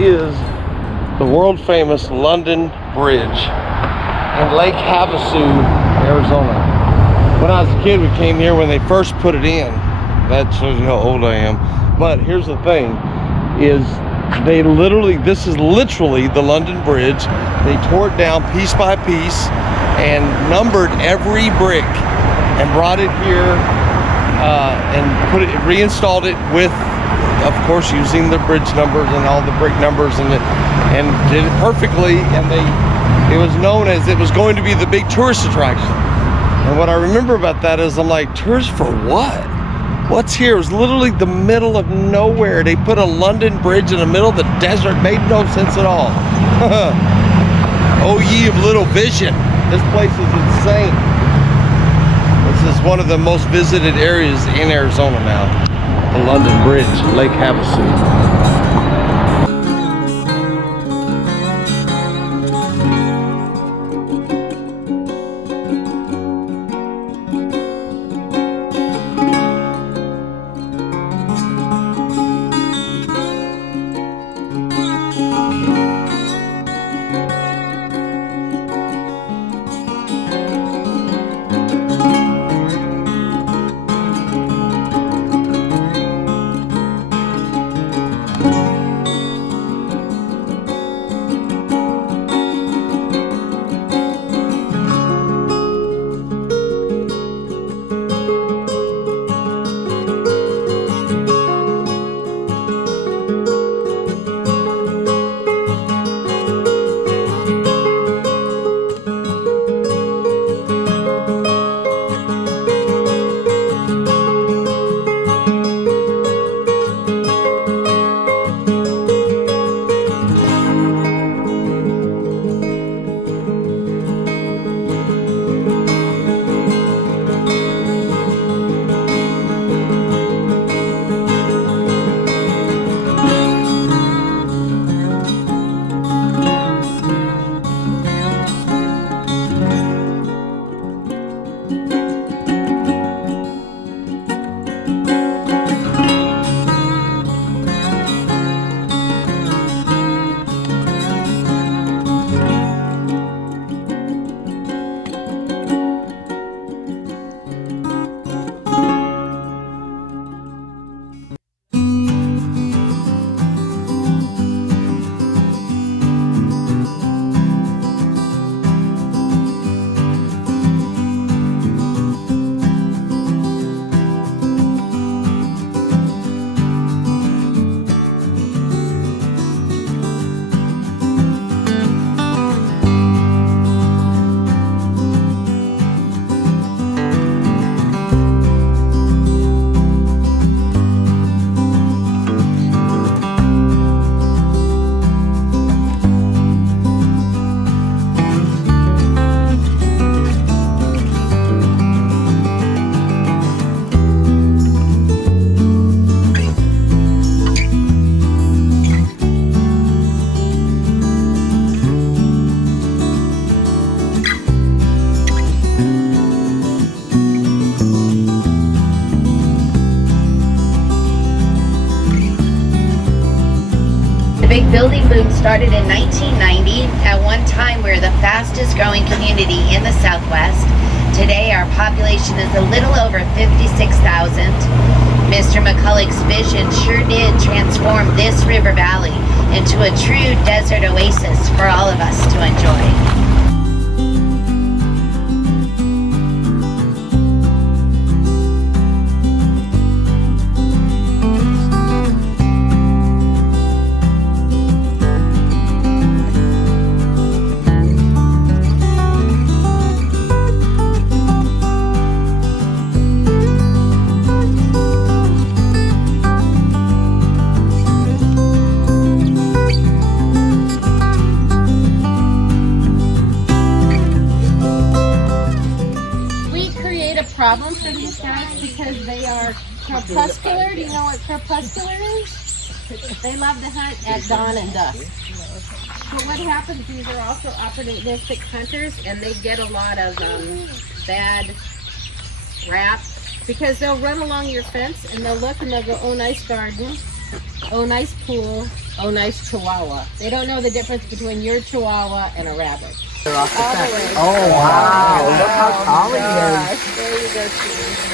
is the world famous London Bridge in Lake Havasu, Arizona. When I was a kid, we came here when they first put it in. That shows you how old I am. But here's the thing, is they literally, this is literally the London Bridge. They tore it down piece by piece and numbered every brick and brought it here and reinstalled it with, of course, using the bridge numbers and all the brick numbers, and did it perfectly. And it was known as, it was going to be the big tourist attraction. And what I remember about that is, I'm like, tourists for what? What's here? It was literally the middle of nowhere. They put a London Bridge in the middle of the desert. Made no sense at all. Oh, ye of little vision. This place is insane. This is one of the most visited areas in Arizona now. The London Bridge, Lake Havasu. Building boom started in 1990. At one time, we were the fastest growing community in the Southwest. Today, our population is a little over 56,000. Mr. McCulloch's vision sure did transform this river valley into a true desert oasis for all of us to enjoy. Problem for these guys because they are crepuscular. Do you know what crepuscular is? They love to hunt at dawn and dusk. But what happens, these are also opportunistic hunters, and they get a lot of bad rap because they'll run along your fence and they'll look and they'll go, oh, nice garden. Oh, nice pool. Oh, nice chihuahua. They don't know the difference between your chihuahua and a rabbit. They're off the All the fence. way. Oh, wow. Look how tall he is. Gosh, there you go, Steve.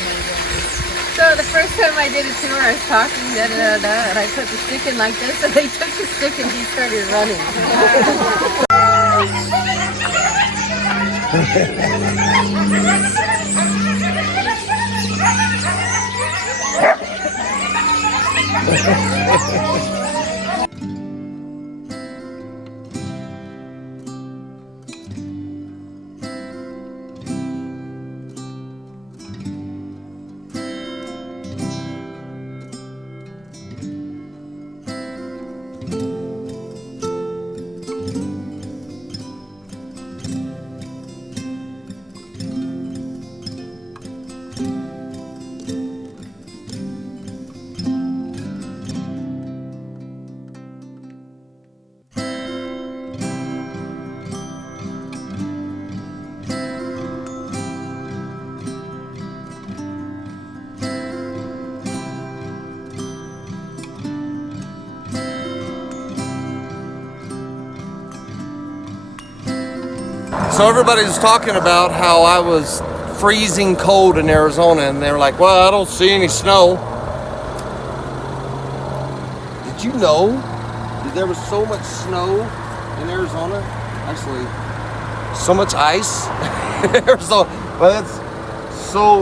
So the first time I did a tour, I was talking, and I put the stick in like this, and they took the stick and he started running. So everybody's talking about how I was freezing cold in Arizona, and they're like, well, I don't see any snow. Did you know that there was so much snow in Arizona? Actually, so much ice in Arizona. But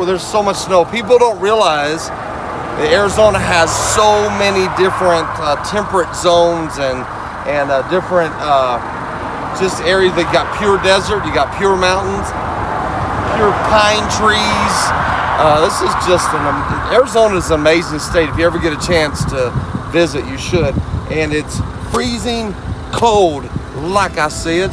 there's so much snow. People don't realize that Arizona has so many different temperate zones and different just areas. They got pure desert, you got pure mountains, pure pine trees. This is just Arizona is an amazing state. If you ever get a chance to visit, you should. And it's freezing cold, like I said.